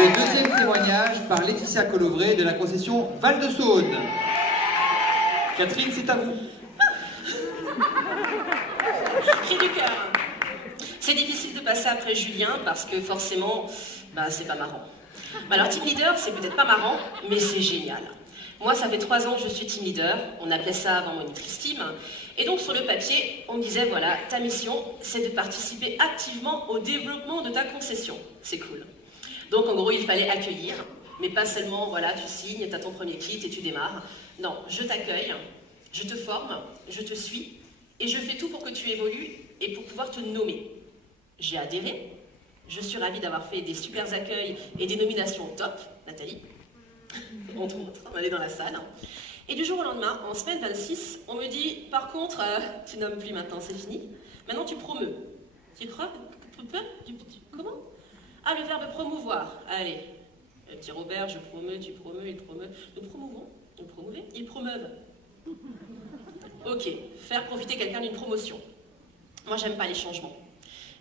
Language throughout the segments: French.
le deuxième témoignage par Laetitia Collovray de la concession Val-de-Saône. Catherine, c'est à vous. Cri du cœur. C'est difficile de passer après Julien parce que forcément, c'est pas marrant. Alors team leader, c'est peut-être pas marrant, mais c'est génial. Moi, ça fait 3 ans que je suis team leader, on appelait ça avant monitrice team, et donc sur le papier, on me disait, voilà, ta mission, c'est de participer activement au développement de ta concession. C'est cool. Donc en gros, il fallait accueillir, mais pas seulement, voilà, tu signes, tu as ton premier kit et tu démarres. Non, je t'accueille, je te forme, je te suis, et je fais tout pour que tu évolues et pour pouvoir te nommer. J'ai adhéré, je suis ravie d'avoir fait des super accueils et des nominations top, Nathalie. On est dans la salle. Et du jour au lendemain, en semaine 26, on me dit, par contre, tu nommes plus maintenant, c'est fini. Maintenant, tu promeus. Tu crois? Comment? Ah, le verbe promouvoir. Allez, le petit Robert, je promeux, tu promeux, il promeut. Nous promouvons, nous promouvez, ils promeuvent. Ok, faire profiter quelqu'un d'une promotion. Moi, j'aime pas les changements.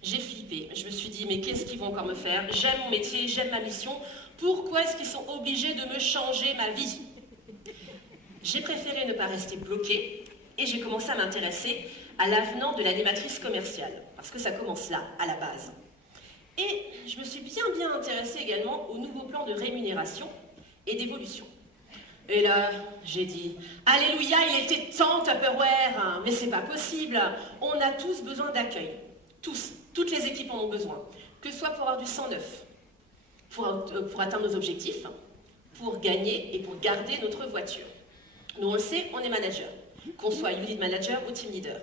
J'ai flippé, je me suis dit, mais qu'est-ce qu'ils vont encore me faire? J'aime mon métier, j'aime ma mission. Pourquoi est-ce qu'ils sont obligés de me changer ma vie? J'ai préféré ne pas rester bloquée et j'ai commencé à m'intéresser à l'avenant de l'animatrice commerciale, parce que ça commence là, à la base. Et je me suis bien intéressée également au nouveau plan de rémunération et d'évolution. Et là, j'ai dit, alléluia, il était temps Tupperware, mais c'est pas possible, on a tous besoin d'accueil. Tous, toutes les équipes en ont besoin, que ce soit pour avoir du sang neuf, pour atteindre nos objectifs, pour gagner et pour garder notre voiture. Nous, on le sait, on est manager, qu'on soit lead manager ou team leader.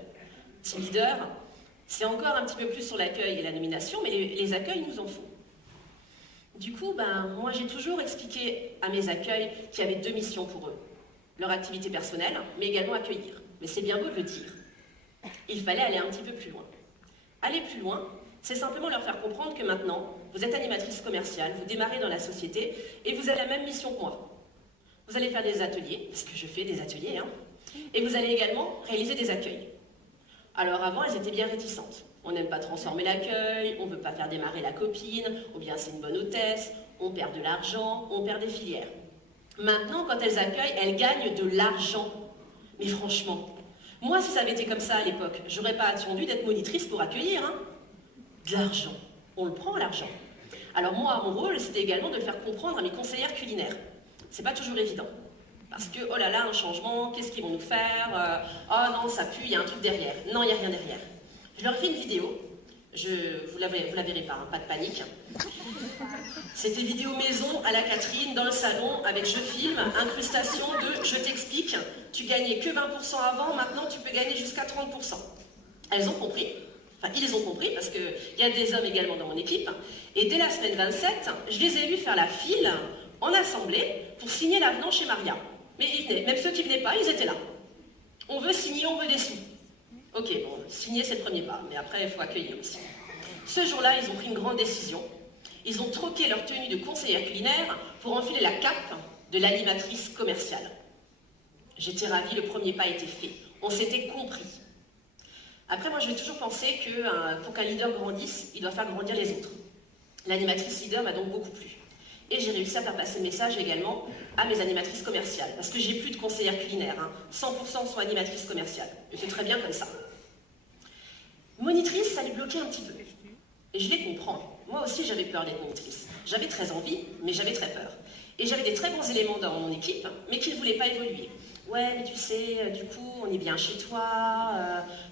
Team leader, c'est encore un petit peu plus sur l'accueil et la nomination, mais les accueils nous en faut. Du coup, moi, j'ai toujours expliqué à mes accueils qu'il y avait 2 missions pour eux. Leur activité personnelle, mais également accueillir. Mais c'est bien beau de le dire. Il fallait aller un petit peu plus loin. Aller plus loin, c'est simplement leur faire comprendre que maintenant, vous êtes animatrice commerciale, vous démarrez dans la société et vous avez la même mission que moi. Vous allez faire des ateliers, parce que je fais des ateliers, et vous allez également réaliser des accueils. Alors avant, elles étaient bien réticentes. On n'aime pas transformer l'accueil, on ne peut pas faire démarrer la copine, ou bien c'est une bonne hôtesse, on perd de l'argent, on perd des filières. Maintenant, quand elles accueillent, elles gagnent de l'argent. Mais franchement, moi, si ça avait été comme ça à l'époque, j'aurais pas attendu d'être monitrice pour accueillir, De l'argent. On le prend, l'argent. Alors moi, mon rôle, c'était également de le faire comprendre à mes conseillères culinaires. C'est pas toujours évident. Parce que, oh là là, un changement, qu'est-ce qu'ils vont nous faire? Oh non, ça pue, il y a un truc derrière. Non, il n'y a rien derrière. Je leur ai fait une vidéo. Vous la verrez pas, pas de panique. C'était vidéo maison à la Catherine, dans le salon, avec je filme, incrustation de je t'explique, tu gagnais que 20% avant, maintenant tu peux gagner jusqu'à 30%. Elles ont compris, enfin ils ont compris, parce qu'il y a des hommes également dans mon équipe, et dès la semaine 27, je les ai vus faire la file en assemblée pour signer l'avenant chez Maria. Mais ils venaient, même ceux qui ne venaient pas, ils étaient là. On veut signer, on veut des sous. Ok, bon, signer c'est le premier pas, mais après il faut accueillir aussi. Ce jour-là, ils ont pris une grande décision. Ils ont troqué leur tenue de conseillère culinaire pour enfiler la cape de l'animatrice commerciale. J'étais ravie, le premier pas était fait. On s'était compris. Après, moi, je vais toujours penser que pour qu'un leader grandisse, il doit faire grandir les autres. L'animatrice leader m'a donc beaucoup plu. Et j'ai réussi à faire passer le message également à mes animatrices commerciales. Parce que j'ai plus de conseillère culinaire. 100% sont animatrices commerciales. Et c'est très bien comme ça. Monitrice, ça les bloquait un petit peu. Et je les comprends. Moi aussi, j'avais peur d'être monitrice. J'avais très envie, mais j'avais très peur. Et j'avais des très bons éléments dans mon équipe, mais qui ne voulaient pas évoluer. Ouais, mais tu sais, du coup, on est bien chez toi,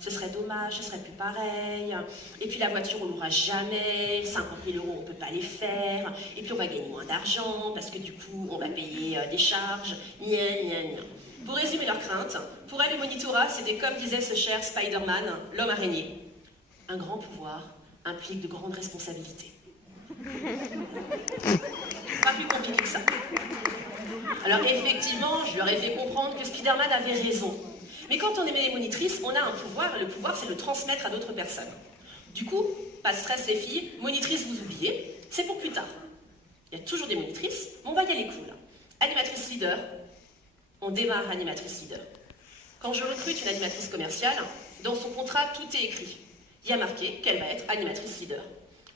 ce serait dommage, ce serait plus pareil. Et puis la voiture, on l'aura jamais, 50 000 € on ne peut pas les faire. Et puis on va gagner moins d'argent, parce que du coup, on va payer des charges. Gna. Pour résumer leurs craintes, pour elle, le monitorat, c'était comme disait ce cher Spider-Man, l'homme araignée. Un grand pouvoir implique de grandes responsabilités. Pas plus compliqué que ça. Alors effectivement, je leur ai fait comprendre que Spider-Man avait raison. Mais quand on est les monitrices, on a un pouvoir, et le pouvoir, c'est de le transmettre à d'autres personnes. Du coup, pas de stress les filles, monitrices vous oubliez, c'est pour plus tard. Il y a toujours des monitrices, mais on va y aller cool. Animatrice leader, on démarre animatrice leader. Quand je recrute une animatrice commerciale, dans son contrat, tout est écrit. Il y a marqué qu'elle va être animatrice leader.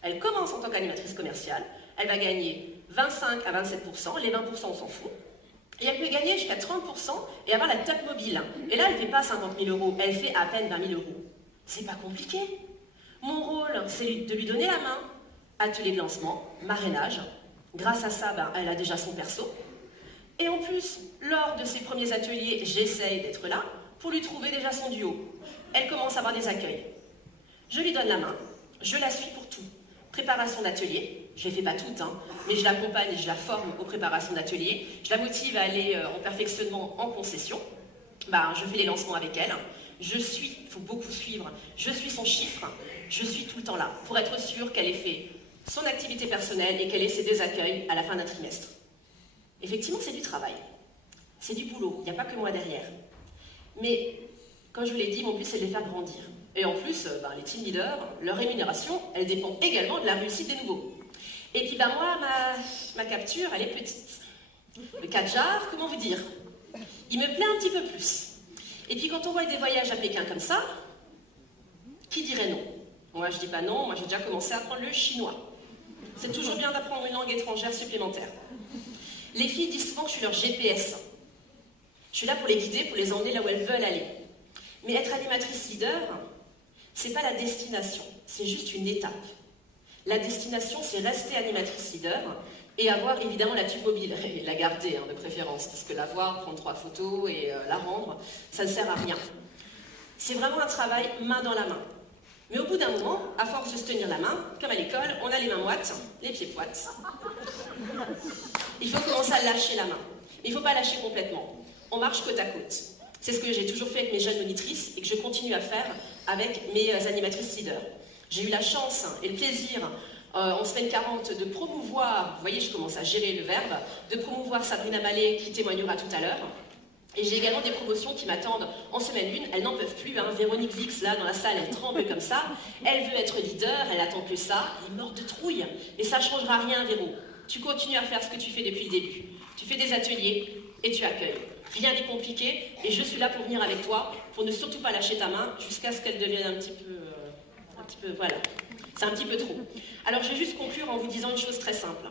Elle commence en tant qu'animatrice commerciale, elle va gagner 25 à 27%, les 20% on s'en fout. Et elle peut gagner jusqu'à 30% et avoir la top mobile. Et là, elle ne fait pas 50 000 euros, elle fait à peine 20 000 euros. C'est pas compliqué. Mon rôle, c'est de lui donner la main. Atelier de lancement, marrainage. Grâce à ça, elle a déjà son perso. Et en plus, lors de ses premiers ateliers, j'essaye d'être là pour lui trouver déjà son duo. Elle commence à avoir des accueils. Je lui donne la main, je la suis pour tout. Préparation d'atelier, je ne les fais pas toutes, mais je l'accompagne et je la forme aux préparations d'atelier. Je la motive à aller en perfectionnement en concession. Je fais les lancements avec elle. Je suis, il faut beaucoup suivre, je suis son chiffre, je suis tout le temps là pour être sûre qu'elle ait fait son activité personnelle et qu'elle ait ses désaccueils à la fin d'un trimestre. Effectivement, c'est du travail, c'est du boulot, il n'y a pas que moi derrière. Mais, comme je vous l'ai dit, mon but c'est de les faire grandir. Et en plus, les team leaders, leur rémunération, elle dépend également de la réussite des nouveaux. Et puis moi, ma capture, elle est petite. Le Kadjar, comment vous dire? Il me plaît un petit peu plus. Et puis quand on voit des voyages à Pékin comme ça, qui dirait non? Moi je dis pas non, moi j'ai déjà commencé à apprendre le chinois. C'est toujours bien d'apprendre une langue étrangère supplémentaire. Les filles disent souvent que je suis leur GPS. Je suis là pour les guider, pour les emmener là où elles veulent aller. Mais être animatrice leader, c'est pas la destination, c'est juste une étape. La destination, c'est rester animatrice leader et avoir évidemment la tube mobile, et la garder de préférence, parce que la voir, prendre 3 photos et la rendre, ça ne sert à rien. C'est vraiment un travail main dans la main. Mais au bout d'un moment, à force de se tenir la main, comme à l'école, on a les mains moites, les pieds poites. Il faut commencer à lâcher la main. Mais il ne faut pas lâcher complètement. On marche côte à côte. C'est ce que j'ai toujours fait avec mes jeunes monitrices et que je continue à faire avec mes animatrices leaders. J'ai eu la chance et le plaisir, en semaine 40, de promouvoir, vous voyez, je commence à gérer le verbe, de promouvoir Sabrina Mallet qui témoignera tout à l'heure. Et j'ai également des promotions qui m'attendent en semaine 1. Elles n'en peuvent plus. Véronique Lix, là, dans la salle, elle tremble comme ça. Elle veut être leader, elle attend que ça. Elle est morte de trouille. Mais ça ne changera rien, Véro. Tu continues à faire ce que tu fais depuis le début. Tu fais des ateliers et tu accueilles. Rien n'est compliqué. Et je suis là pour venir avec toi, pour ne surtout pas lâcher ta main, jusqu'à ce qu'elle devienne un petit peu, voilà. C'est un petit peu trop. Alors, je vais juste conclure en vous disant une chose très simple.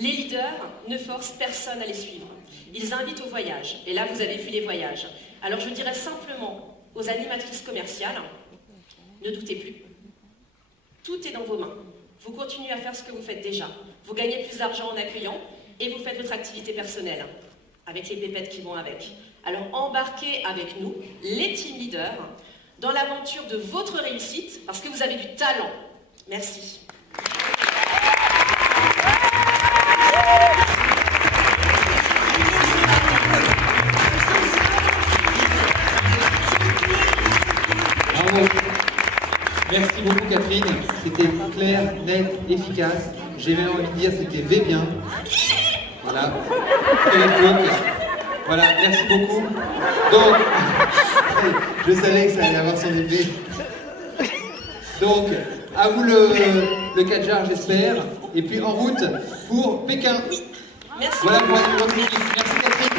Les leaders ne forcent personne à les suivre. Ils invitent au voyage. Et là, vous avez vu les voyages. Alors, je dirais simplement aux animatrices commerciales, ne doutez plus. Tout est dans vos mains. Vous continuez à faire ce que vous faites déjà. Vous gagnez plus d'argent en accueillant et vous faites votre activité personnelle, avec les pépettes qui vont avec. Alors, embarquez avec nous, les team leaders, dans l'aventure de votre réussite, parce que vous avez du talent. Merci. Bravo. Merci beaucoup Catherine, c'était clair, net, efficace. J'ai même envie de dire c'était V bien. Voilà. Voilà, merci beaucoup. Donc, je savais que ça allait avoir son effet. Donc, à vous le Kadjar, j'espère. Et puis en route pour Pékin. Merci. Voilà pour votre équipe. Merci Catherine.